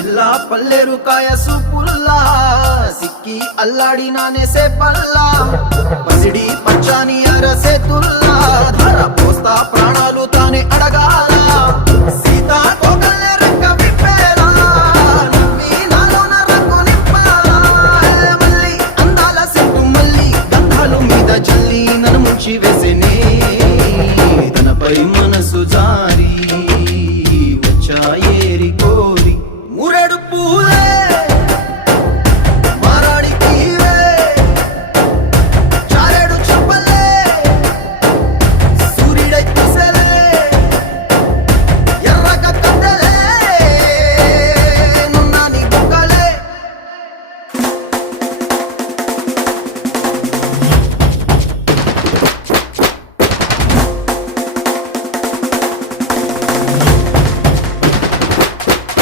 పిల్ల పల్లెరు కాయ సూపుల్లా సిక్కి అల్లాడి నానేసే పల్లా పసిడి పచ్చాని అరసే తుల్లా ధర పోస్తా ప్రాణాలు తానే అడగాల సీతా